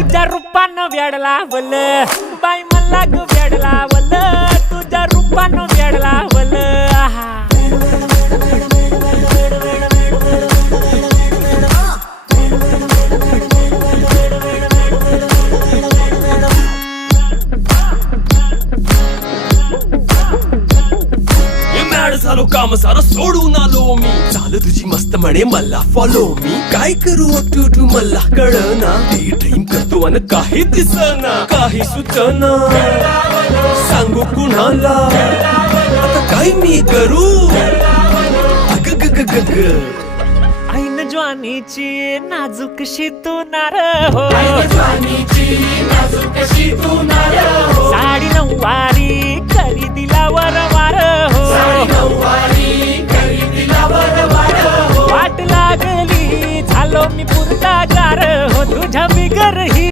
तुझ्या रूपानं वेड लावल बाई मला ग वेड लावल तुझ्या रूपानं वेड लावल झालो काम सारं सोडून आलो मी चाल तुझी मस्त म्हणे मला फॉलो मी काय करू टू मला कळना ड्रीम करतो आणि काही दिसना काही सुचना सांगू कुणाला आता काय मी करू अग ग ग ग ग ऐन ज्वानीची नाजूकशी तू नार हो साडी नऊवारी करी दिला वरवार हो वाट लागली झालो मी पुरता गार हो तुझ्या बिगर ही